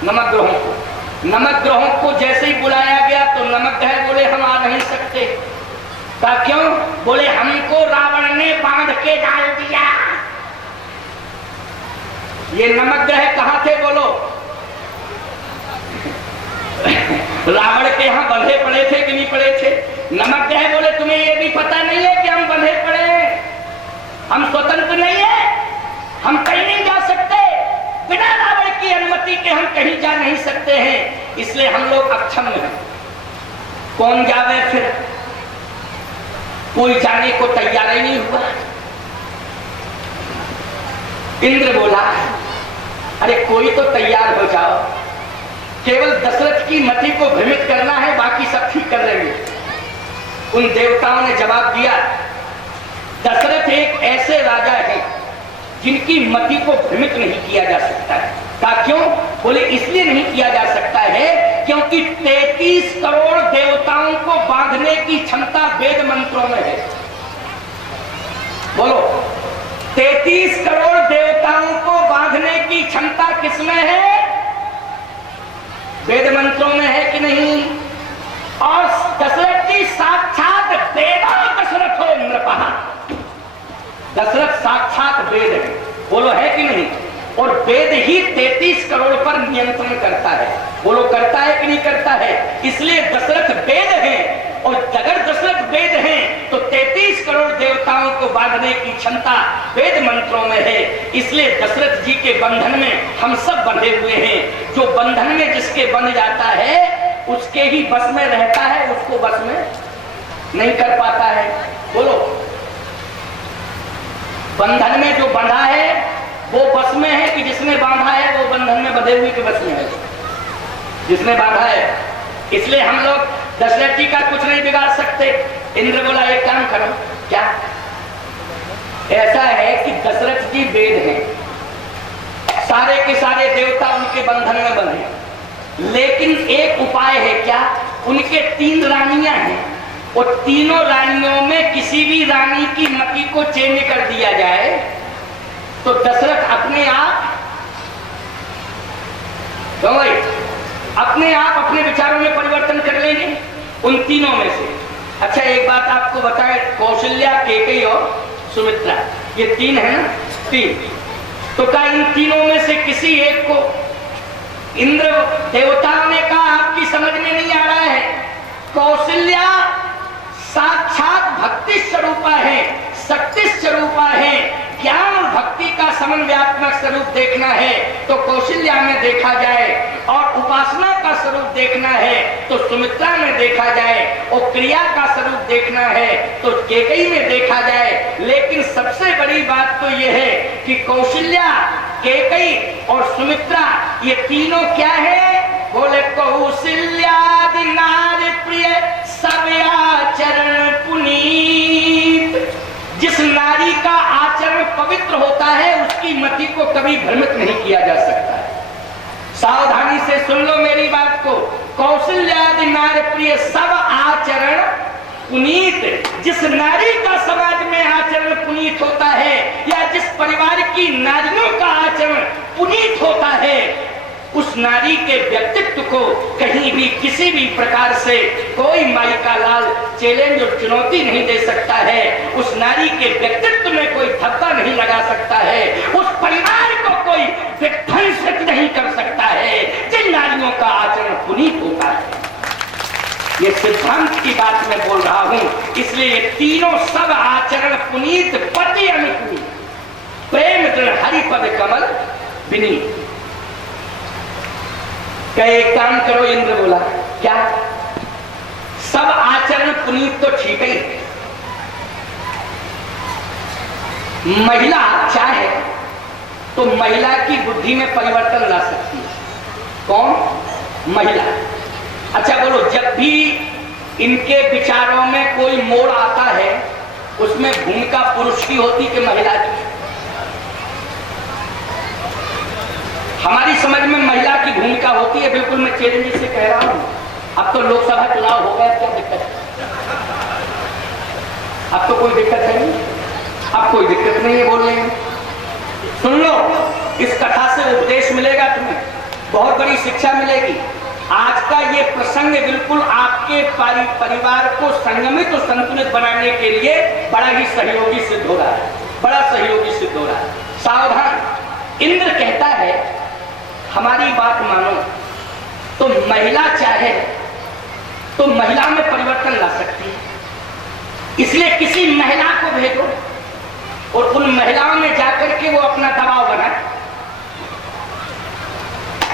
नमक ग्रहों को। नमक ग्रहों को जैसे ही बुलाया गया तो नमक ग्रह बोले हम आ नहीं सकते। का क्यों? बोले हमको रावण ने बांध के डाल दिया। ये नमक ग्रह कहां थे बोलो? रावण के यहां बंधे पड़े थे कि नहीं पड़े थे? नमक ग्रह बोले तुम्हें ये भी पता नहीं है कि हम बंधे पड़े हैं, हम स्वतंत्र नहीं है, हम कहीं नहीं जा सकते, बिना रावण की अनुमति के हम कहीं जा नहीं सकते हैं, इसलिए हम लोग अक्षम हैं। कौन जावे फिर? कोई जाने को तैयार ही नहीं हुआ। इंद्र बोला अरे कोई तो तैयार हो जाओ, केवल दशरथ की मति को भ्रमित करना है, बाकी सब ठीक कर लेंगे। उन देवताओं ने जवाब दिया दशरथ एक ऐसे राजा है जिनकी मति को भ्रमित नहीं किया जा सकता है। का क्यों? बोले इसलिए नहीं किया जा सकता है क्योंकि 33 करोड़ देवताओं को बांधने की क्षमता वेद मंत्रों में है। बोलो 33 करोड़ देवताओं को बांधने की क्षमता किसमें है? वेद मंत्रों में है कि नहीं? और दशरथ की साक्षात वेदा दशरथ हो नृपः, दशरथ साक्षात वेद है। बोलो है कि नहीं? और वेद ही 33 करोड़ पर नियंत्रण करता है। बोलो करता है कि नहीं करता है? इसलिए दशरथ वेद है, और अगर दशरथ वेद है तो 33 करोड़ देवताओं को बांधने की क्षमता वेद मंत्रों में है। इसलिए दशरथ जी के बंधन में हम सब बंधे हुए हैं। जो बंधन में जिसके बंध जाता है उसके ही बस में रहता है, उसको बस में नहीं कर पाता है। बोलो बंधन में जो बंधा है वो बस में है कि जिसने बांधा है वो बंधन में बंधे हुए के बस में है? जिसने बांधा है। इसलिए हम लोग दशरथ जी का कुछ नहीं बिगाड़ सकते। इंद्र बोला एक काम करो। क्या? ऐसा है कि दशरथ जी वेद हैं, सारे के सारे देवता उनके बंधन में बंधे, लेकिन एक उपाय है। क्या? उनके 3 रानियां हैं और तीनों रानियों में किसी भी रानी की मति को चेंज कर दिया जाए तो दशरथ अपने आप अपने विचारों में परिवर्तन कर लेंगे उन तीनों में से। अच्छा एक बात आपको बताएं, कौशल्या, कैकेयी और सुमित्रा, ये 3 है ना? 3। तो क्या इन तीनों में से किसी एक को इंद्र देवताओं ने कहा आपकी समझ में नहीं आ रहा है? कौशल्या साक्षात भक्ति स्वरूपा है, शक्ति स्वरूपा है, ज्ञान और भक्ति का समन्वयात्मक स्वरूप देखना है तो कौशल्या में देखा जाए, और उपासना का स्वरूप देखना है तो सुमित्रा में देखा जाए, और क्रिया का स्वरूप देखना है तो कैकेयी में देखा जाए। लेकिन सबसे बड़ी बात तो यह है कि कौशल्या, कैकेयी और सुमित्रा ये तीनों क्या है? बोले कौशल्यादि नारी प्रिय सब आचरण पुनीत। जिस नारी का आचरण पवित्र होता है उसकी मति को कभी भ्रमित नहीं किया जा सकता है। सावधानी से सुन लो मेरी बात को। कौशल्यादि नारी प्रिय सब आचरण पुनीत। जिस नारी का समाज में आचरण पुनीत होता है या जिस परिवार की नारियों का आचरण पुनीत होता है उस नारी के व्यक्तित्व को कहीं भी किसी भी प्रकार से कोई माई का लाल चैलेंज और चुनौती नहीं दे सकता है। उस नारी के व्यक्तित्व में कोई धब्बा नहीं लगा सकता है, उस परिवार को कोई विध्वंसित नहीं कर सकता है जिन नारियों का आचरण पुनीत होता है। ये सिद्धांत की बात मैं बोल रहा हूं। इसलिए ये तीनों सब आचरण पुनीत, पति अनुकूल, प्रेम दृढ़, हरिपद कमल विनीत। एक काम करो, इंद्र बोला। क्या? सब आचरण पुनीत तो ठीक ही, महिला चाहे तो महिला की बुद्धि में परिवर्तन ला सकती है। कौन? महिला। अच्छा बोलो, जब भी इनके विचारों में कोई मोड़ आता है उसमें भूमिका पुरुष की होती कि महिला की? हमारी समझ में महिला की भूमिका होती है। बिल्कुल मैं चैलेंज से कह रहा हूं। अब तो लोकसभा चुनाव हो गया, क्या दिक्कत है? अब तो कोई दिक्कत है नहीं, अब कोई दिक्कत नहीं है बोलने में। सुन लो, इस कथा से उपदेश मिलेगा तुम्हें। बहुत बड़ी शिक्षा मिलेगी। आज का ये प्रसंग बिल्कुल आपके परिवार को संगमित और संतुलित बनाने के लिए बड़ा ही सहयोगी सिद्ध हो रहा है, बड़ा सहयोगी सिद्ध हो रहा है। सावधान, इंद्र कहता है हमारी बात मानो, तो महिला चाहे तो महिला में परिवर्तन ला सकती है, इसलिए किसी महिला को भेजो और उन महिलाओं में जाकर के वो अपना दबाव बनाए,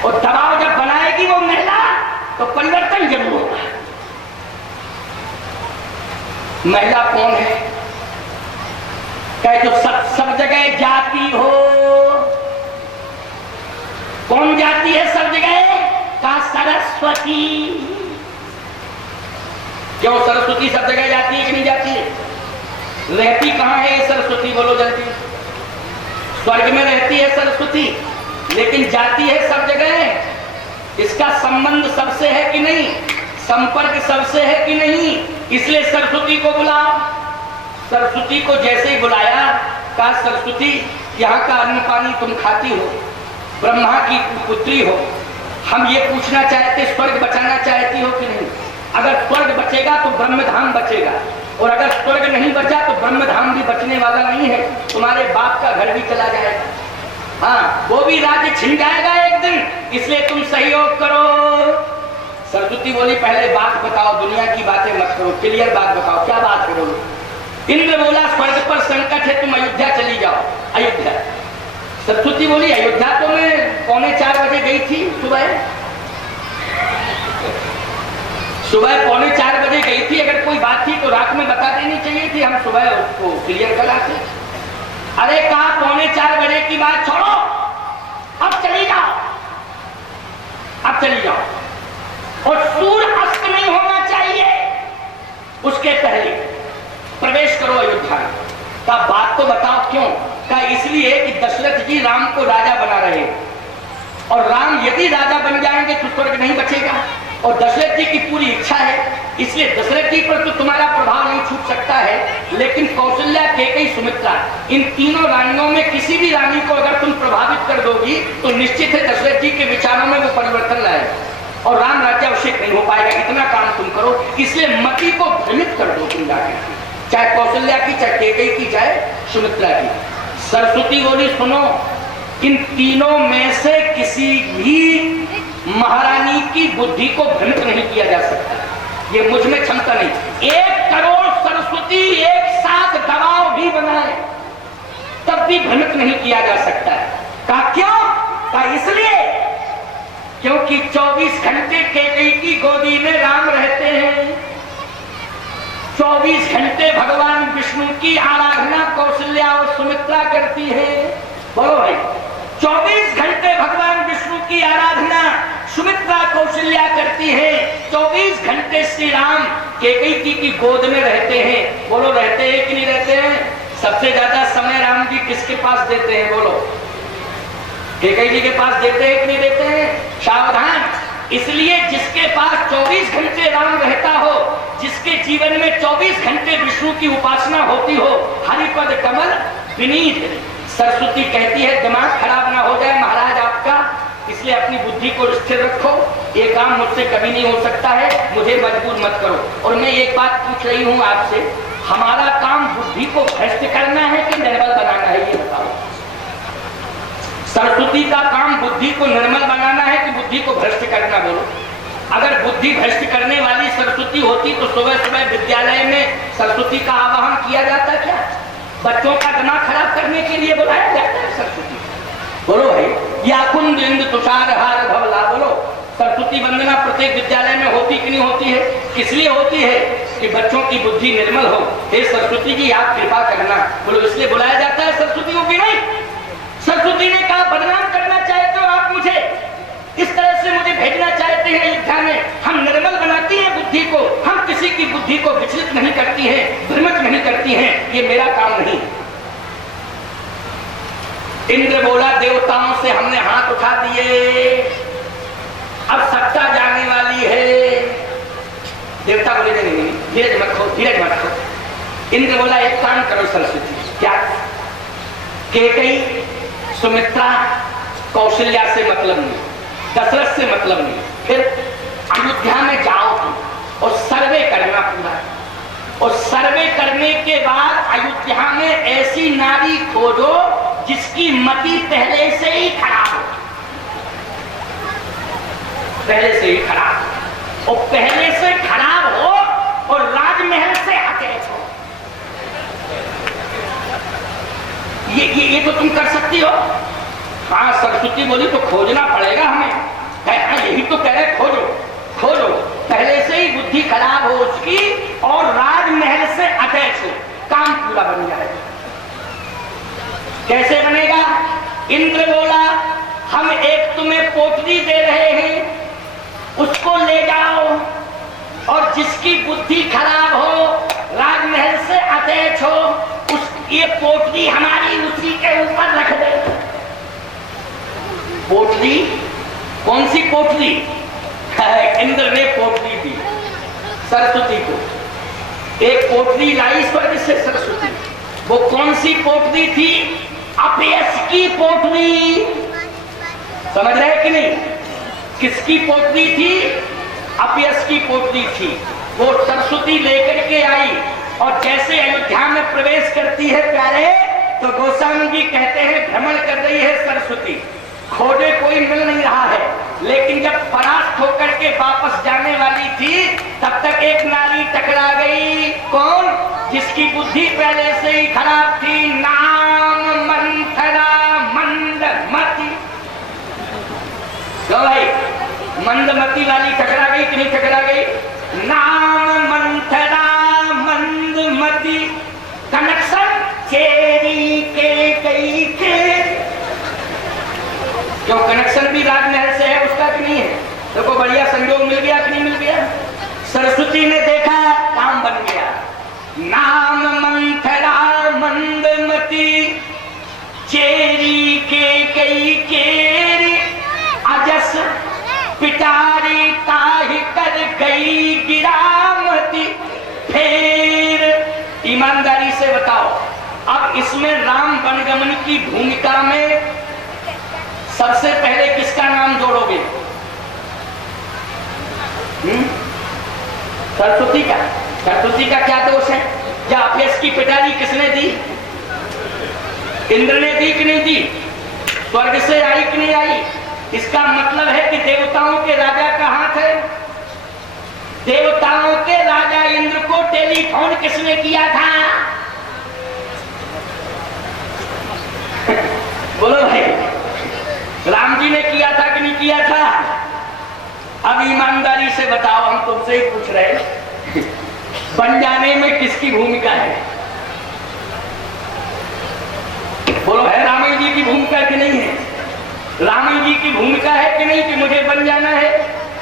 और दबाव जब बनाएगी वो महिला तो परिवर्तन जरूर होगा। महिला कौन है? कहे जो सब जगह जाती हो। कौन जाती है सब जगह? का सरस्वती। क्यों सरस्वती सब जगह जाती है कि नहीं जाती है? रहती कहां है सरस्वती, बोलो जल्दी। स्वर्ग में रहती है सरस्वती, लेकिन जाती है सब जगह। इसका संबंध सबसे है कि नहीं? संपर्क सबसे है कि नहीं? इसलिए सरस्वती को बुलाओ। सरस्वती को जैसे ही बुलाया, कहा सरस्वती यहाँ का अन्न पानी तुम खाती हो, ब्रह्मा की पुत्री हो, हम ये पूछना चाहते स्वर्ग बचाना चाहती हो कि नहीं? अगर स्वर्ग बचेगा तो ब्रह्मधाम बचेगा, और अगर स्वर्ग नहीं बचा तो ब्रह्मधाम भी बचने वाला नहीं है, तुम्हारे बाप का घर भी चला जाएगा। हाँ, वो भी राज्य छिन जाएगा एक दिन, इसलिए तुम सहयोग करो। सरस्वती बोली पहले बात बताओ, दुनिया की बातें मत करो, क्लियर बात बताओ, क्या बात करोगे? इंद्र बोला स्वर्ग पर संकट है, तुम अयोध्या चली जाओ। अयोध्या। सरस्वती बोली अयोध्या तो मैं 3:45 बजे गई थी, सुबह 3:45 बजे गई थी। अगर कोई बात थी तो रात में बता देनी चाहिए थी, हम सुबह उसको क्लियर कराते। अरे कहा 3:45 बजे की बात छोड़ो, अब चली जाओ, अब चली जाओ, और सूर्य अस्त नहीं होना चाहिए उसके पहले प्रवेश करो अयोध्या में। का बात तो बताओ क्यों? का इसलिए कि दशरथ जी राम को राजा बना रहे हैं, और राम यदि राजा बन जाएंगे तो स्वर्ग नहीं बचेगा, और दशरथ जी की पूरी इच्छा है, इसलिए दशरथ जी पर तो तुम्हारा प्रभाव नहीं छूट सकता है, लेकिन कौशल्या, कैकेयी, सुमित्रा, इन तीनों रानियों में किसी भी रानी को अगर तुम प्रभावित कर दोगी तो निश्चित है दशरथ जी के विचारों में वो परिवर्तन लाएगा और राम राज्याभिषेक नहीं हो पाएगा। इतना काम तुम करो, इसलिए मति को भ्रमित कर दो तुम जाके, चाहे कौशल्या की, चाहे कैकेयी की, चाहे सुमित्रा की। सरस्वती बोली सुनो, इन तीनों में से किसी भी महारानी की बुद्धि को भ्रमित नहीं किया जा सकता, ये मुझ में क्षमता नहीं। 1 करोड़ सरस्वती एक साथ दबाव भी बनाए तब भी भ्रमित नहीं किया जा सकता है। कहा क्यों? कहा इसलिए क्योंकि 24 घंटे कैकेयी की गोदी में राम रहते हैं, 24 घंटे भगवान विष्णु की आराधना कौशल्या और सुमित्रा करती है। बोलो भाई, 24 घंटे भगवान विष्णु की आराधना सुमित्रा कौशल्या करती है, 24 घंटे श्री राम कैकेयी की गोद में रहते हैं। बोलो रहते हैं कि नहीं रहते हैं? सबसे ज्यादा समय राम जी किसके पास देते हैं? बोलो, कैकेयी जी के पास देते हैं कि नहीं देते हैं? सावधान, इसलिए जिसके पास 24 घंटे राम रहता हो, जिसके जीवन में 24 घंटे विष्णु की उपासना होती हो, हरिपद कमल विनीत। सरस्वती कहती है दिमाग खराब ना हो जाए महाराज आपका, इसलिए अपनी बुद्धि को स्थिर रखो, ये काम मुझसे कभी नहीं हो सकता है, मुझे मजबूर मत करो। और मैं एक बात पूछ रही हूँ आपसे, हमारा काम बुद्धि को भ्रष्ट करना है कि निर्मल बनाना है, ये बताओ। सरस्वती का काम बुद्धि को निर्मल बनाना है कि बुद्धि को भ्रष्ट करना? बोलो। अगर बुद्धि भ्रष्ट करने वाली सरस्वती होती तो सुबह सुबह विद्यालय में सरस्वती का आवाहन किया जाता क्या? बच्चों का दिमाग खराब करने के लिए बुलाया जाता है सरस्वती? बोलो भाई, या कुंद इंद तुषार हार भवला। बोलो, सरस्वती वंदना प्रत्येक विद्यालय में होती कि नहीं होती है? किस लिए होती है? कि बच्चों की बुद्धि निर्मल हो। हे सरस्वती जी आप कृपा करना। बोलो, इसलिए बुलाया जाता है सरस्वती को कि नहीं? सरस्वती ने कहा बदनाम करना चाहते हो आप मुझे, इस तरह से मुझे भेजना चाहते हैं अयोध्या में, हम निर्मल बनाती हैं बुद्धि को, हम किसी की बुद्धि को विचलित नहीं करती हैं, भ्रमित नहीं करती हैं, ये मेरा काम नहीं। इंद्र बोला देवताओं से हमने हाथ उठा दिए, अब सत्ता जाने वाली है। देवता बोले नहीं, धीरज मत खो, धीरज मत खो। इंद्र बोला एक काम करो सरस्वती, क्या? कैकेयी, सुमित्रा, कौशल्या से मतलब नहीं, दशरथ से मतलब नहीं। फिर अयोध्या में जाओ तुम और सर्वे करना पूरा, और सर्वे करने के बाद अयोध्या में ऐसी नारी खोजो जिसकी मति पहले से ही खराब हो, पहले से ही खराब, और पहले से खराब हो और राजमहल से अटैच हो। ये तो तुम कर सकती हो। हाँ, सरस्वती बोली तो खोजना पड़ेगा हमें। यही तो कह रहे, खोजो खोजो, पहले से ही बुद्धि खराब हो उसकी और राजमहल से अटैच हो, काम पूरा बन जाएगा। कैसे बनेगा? इंद्र बोला हम एक तुम्हें पोटली दे रहे हैं, उसको ले जाओ और जिसकी बुद्धि खराब हो, राजमहल से अटैच हो, उस ये पोटली हमारी उसी के ऊपर रख दे। पोटली? कौन सी पोटली? इंद्र ने पोटली दी सरस्वती को, एक पोटली लाई स्वर्ग से सरस्वती। वो कौन सी पोटली थी? अपयश की पोटली। समझ रहे कि नहीं? किसकी पोटली थी? अपयश की पोटली थी। वो सरस्वती लेकर के आई और जैसे अयोध्या में प्रवेश करती है प्यारे, तो गोस्वामी जी कहते हैं भ्रमण कर रही है सरस्वती, खोजे कोई मिल नहीं रहा है, लेकिन जब परास्त होकर के वापस जाने वाली थी तब तक एक नारी टकरा गई। कौन? जिसकी बुद्धि पहले से ही खराब थी, नाम मंथरा मंदमती। तो भाई मंदमती वाली टकरा गई कि नहीं टकरा गई? नाम मंथरा मंदमती, कनेक्शन चेरी के कई के। क्यों? कनेक्शन भी राजमहल से है उसका कि नहीं है? देखो बढ़िया संयोग मिल गया कि नहीं मिल गया? सरस्वती ने देखा, काम बन गया। नाम मंथरा मंदमती, चेरी के कई केरी, अजस पिटारी ताहि कर गई गिरामती। फिर ईमानदारी से बताओ, अब इसमें राम वनगमन की भूमिका में सबसे पहले किसका नाम जोड़ोगे? सरस्वती का। सरस्वती का क्या दोष है? या अपयश की पिटारी किसने दी? इंद्र ने दी कि नहीं दी? स्वर्ग से आई कि नहीं आई? इसका मतलब है कि देवताओं के राजा का हाथ है। देवताओं के राजा इंद्र को टेलीफोन किसने किया था? बोलो भाई, राम जी ने किया था कि नहीं किया था? अब ईमानदारी से बताओ, हम तुमसे ही पूछ रहे, बन जाने में किसकी भूमिका है? बोलो, है रामायण जी की भूमिका कि नहीं है? रामायण जी की भूमिका है कि नहीं कि मुझे बन जाना है?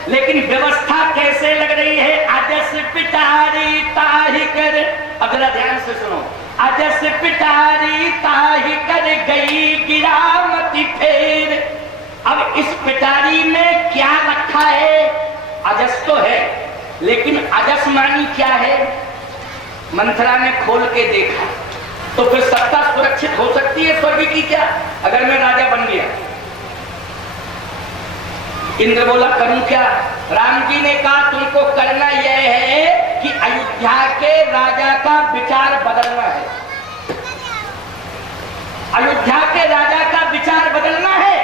लेकिन व्यवस्था कैसे लग रही है? अजस पिटारी ताहि कर, अब जरा ध्यान से सुनो, अजस पिटारी ताहि कर गई गिरामती। फेर अब इस पिटारी में क्या रखा है? अजस तो है, लेकिन अजस मानी क्या है? मंथरा ने खोल के देखा, तो फिर सत्ता सुरक्षित हो सकती है स्वर्ग की क्या, अगर मैं राजा बन गया? इंद्र बोला करूं क्या? राम जी ने कहा तुमको करना यह है कि अयोध्या के राजा का विचार बदलना है। अयोध्या के राजा का विचार बदलना है।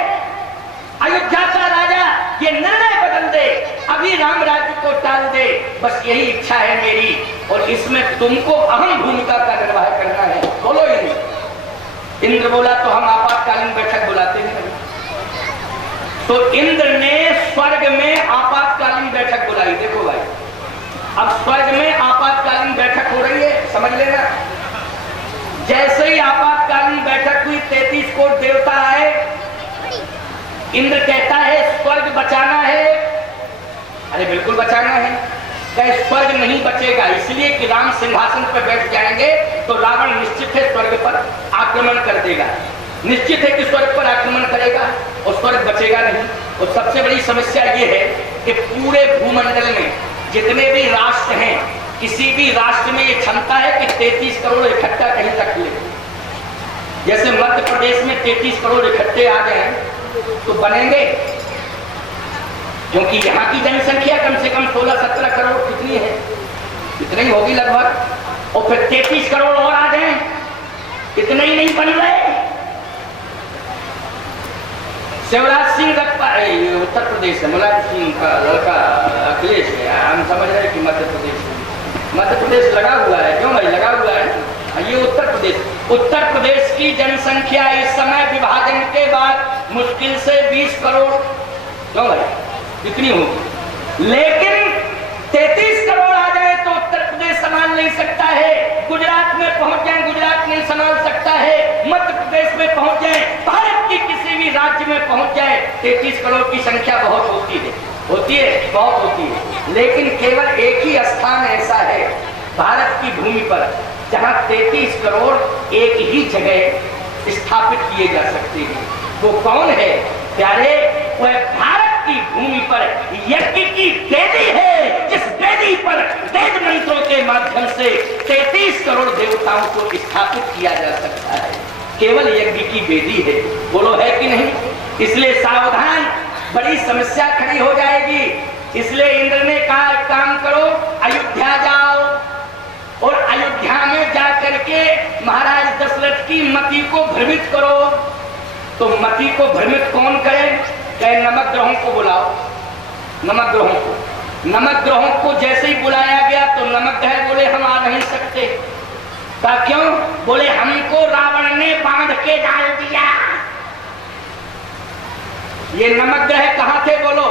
अयोध्या का राजा ये निर्णय बदल दे, अभी राम राज्य को टाल दे, बस यही इच्छा है मेरी, और इसमें तुमको अहम भूमिका का निर्वाह करना है। बोलो इंद्र। इंद्र बोला तो हम आपातकालीन बैठक बुलाते हैं। तो इंद्र ने स्वर्ग में आपातकालीन बैठक बुलाई। देखो भाई, अब स्वर्ग में आपातकालीन बैठक हो रही है, समझ लेना। जैसे ही आपातकालीन बैठक हुई, 33 कोट देवता आए। इंद्र कहता है स्वर्ग बचाना है। अरे बिल्कुल बचाना है। क्या स्वर्ग नहीं बचेगा? इसलिए कि राम सिंहासन पर बैठ जाएंगे तो रावण निश्चित है स्वर्ग पर आक्रमण कर देगा, निश्चित है कि स्वर्ग पर आक्रमण करेगा और स्वर्ग बचेगा नहीं। और सबसे बड़ी समस्या ये है कि पूरे भूमंडल में जितने भी राष्ट्र हैं, किसी भी राष्ट्र में ये क्षमता है कि 33 करोड़ इकट्ठा कहीं तक ले। जैसे मध्य प्रदेश में 33 करोड़ इकट्ठे आ गए तो बनेंगे? क्योंकि यहाँ की जनसंख्या कम से कम 16-17 करोड़ कितनी है, इतनी ही होगी लगभग, और फिर 33 करोड़ और आ जाए, इतने ही नहीं बन रहे। शिवराज सिंह उत्तर प्रदेश है, मुलायम सिंह का लड़का अखिलेश है, हम समझ रहे हैं कि मध्य प्रदेश लगा हुआ है। क्यों भाई लगा हुआ है? ये उत्तर प्रदेश की जनसंख्या इस समय विभाजन के बाद मुश्किल से 20 करोड़, क्यों भाई कितनी होगी, लेकिन 33 करोड़ आ जाए तो उत्तर प्रदेश संभाल नहीं सकता है। गुजरात में पहुंच जाए, गुजरात नहीं संभाल सकता है। मध्य प्रदेश में पहुंच जाए, भारत की किसी भी राज्य में पहुंच जाए, 33 करोड़ की संख्या बहुत होती है, बहुत होती है। लेकिन केवल एक ही स्थान ऐसा है भारत की भूमि पर जहां 33 करोड़ एक ही जगह स्थापित किए जा सकते हैं। वो कौन है प्यारे? वह भारत की भूमि पर यज्ञ की वेदी है, जिस वेदी पर वेद मंत्रों के माध्यम से 33 करोड़ देवताओं को स्थापित किया जा सकता है। केवल यज्ञ की वेदी है, बोलो है कि नहीं? इसलिए सावधान, बड़ी समस्या खड़ी हो जाएगी। इसलिए इंद्र ने कहा काम करो, अयोध्या जाओ और अयोध्या में जा करके महाराज दशरथ की मति को भ्रमित करो। तो मति को भ्रमित कौन करे? कहे नवग्रहों को बुलाओ, नवग्रहों को जैसे ही बुलाया गया तो नवग्रह बोले हम आ नहीं सकते। क्यों? बोले हमको रावण ने बांध के डाल दिया। ये नवग्रह कहां थे बोलो?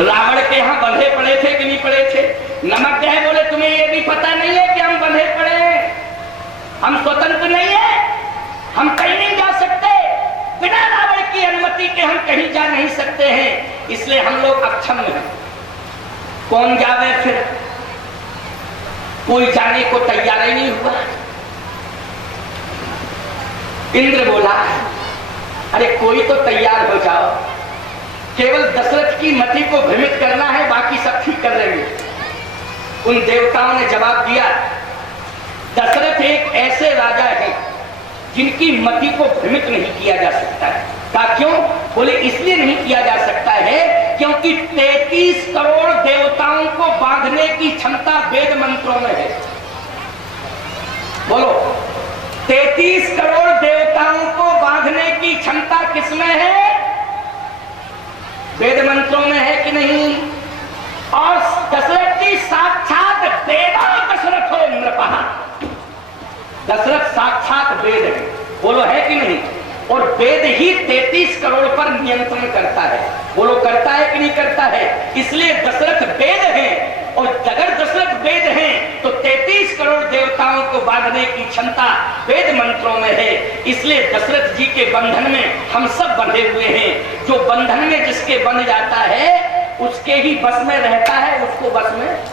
रावण के यहां बंधे पड़े थे कि नहीं पड़े थे? नवग्रह बोले तुम्हें ये भी पता नहीं है कि हम बंधे पड़े हैं, हम स्वतंत्र नहीं है, हम कहीं नहीं जा सकते, बिना रावण की अनुमति के हम कहीं जा नहीं सकते हैं, इसलिए हम लोग अक्षम हैं। कौन जावे फिर? कोई जाने को तैयार ही नहीं हुआ। इंद्र बोला अरे कोई तो तैयार हो जाओ, केवल दशरथ की मति को भ्रमित करना है, बाकी सब ठीक कर लेंगे। उन देवताओं ने जवाब दिया दशरथ एक ऐसे राजा है जिनकी मति को भ्रमित नहीं किया जा सकता है। क्यों? बोले इसलिए नहीं किया जा सकता है क्योंकि 33 करोड़ देवताओं को बांधने की क्षमता वेद मंत्रों में है। बोलो 33 करोड़ देवताओं को बांधने की क्षमता किसमें है? वेद मंत्रों में है कि नहीं? और दशरथ की साक्षात वेदा दशरथ हो नृपः, दशरथ साक्षात वेद है, बोलो है कि नहीं? और वेद ही 33 करोड़ पर नियंत्रण करता है, बोलो करता है कि नहीं करता है? इसलिए दशरथ वेद है, और अगर दशरथ वेद है तो 33 करोड़ देवताओं को बांधने की क्षमता वेद मंत्रों में है। इसलिए दशरथ जी के बंधन में हम सब बंधे हुए हैं। जो बंधन में जिसके बंध जाता है उसके ही बस में रहता है, उसको बस में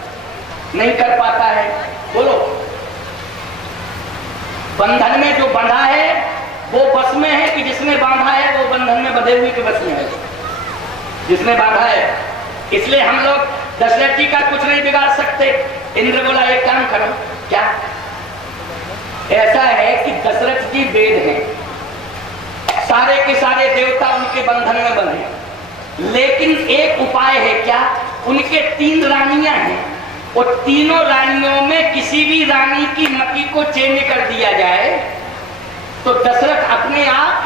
नहीं कर पाता है। बोलो बंधन में जो बंधा है वो बस में है कि जिसने बांधा है वो बंधन में बंधे हुए के बस में है? जिसने बांधा है। इसलिए हम लोग दशरथ जी का कुछ नहीं बिगाड़ सकते। इंद्र बोला एक काम करो, क्या ऐसा है कि दशरथ जी वेद हैं, सारे के सारे देवता उनके बंधन में बंधे, लेकिन एक उपाय है, क्या? उनके 3 रानियां हैं और तीनों रानियों में किसी भी रानी की मति को चेंज कर दिया जाए तो दशरथ अपने आप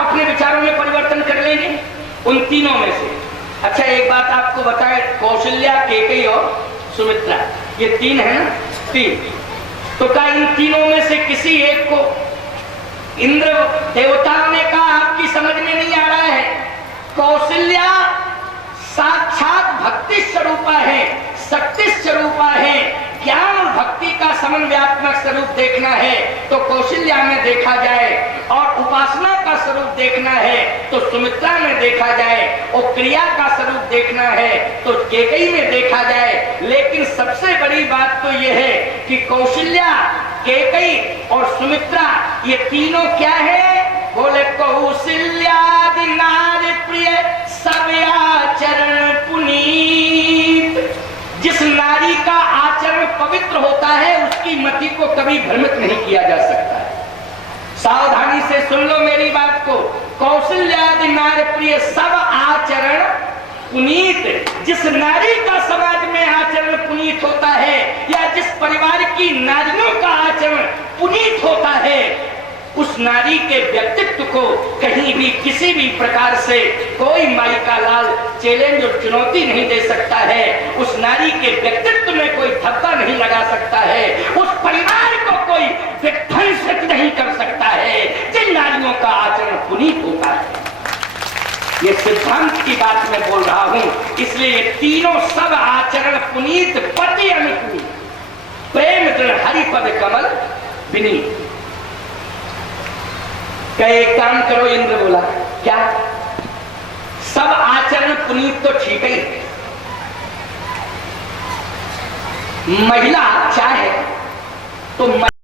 अपने विचारों में परिवर्तन कर लेंगे उन तीनों में से। अच्छा एक बात आपको बताए, कौशल्या, कैकेयी और सुमित्रा, ये 3 है ना, 3। तो क्या इन तीनों में से किसी एक को इंद्र देवताओं ने कहा आपकी समझ में नहीं आ रहा है? कौशल्या साक्षात भक्ति स्वरूपा है, शक्ति स्वरूपा है, ज्ञान और भक्ति का समन्वयात्मक स्वरूप देखना है तो कौशल्या में देखा जाए, और उपासना का स्वरूप देखना है तो सुमित्रा में देखा जाए, और क्रिया का स्वरूप देखना है तो कैकेयी में देखा जाए। लेकिन सबसे बड़ी बात तो यह है कि कौशल्या, कैकेयी और सुमित्रा ये तीनों क्या है? बोले कौशल्यादि नारी प्रिय सब आचरण पुनीत। जिस नारी का आचरण पवित्र होता है उसकी मति को कभी भ्रमित नहीं किया जा सकता है। सावधानी से सुन लो मेरी बात को। कौशल्यादि नारी प्रिय सब आचरण पुनीत, जिस नारी का समाज में आचरण पुनीत होता है या जिस परिवार की नारियों का आचरण पुनीत होता है, उस नारी के व्यक्तित्व को कहीं भी किसी भी प्रकार से कोई माई का लाल चैलेंज और चुनौती नहीं दे सकता है। उस नारी के व्यक्तित्व में कोई धब्बा नहीं लगा सकता है, उस परिवार को कोई विध्वंसित नहीं कर सकता है जिन नारियों का आचरण पुनीत होता है। ये सिद्धांत की बात मैं बोल रहा हूं, इसलिए ये तीनों सब आचरण पुनीत, पति अनुकूल, प्रेम दृढ़, हरिपद कमल विनीत। एक काम करो, इंद्र बोला, क्या सब आचरण पुनीत तो ठीक ही, महिला चाहे तो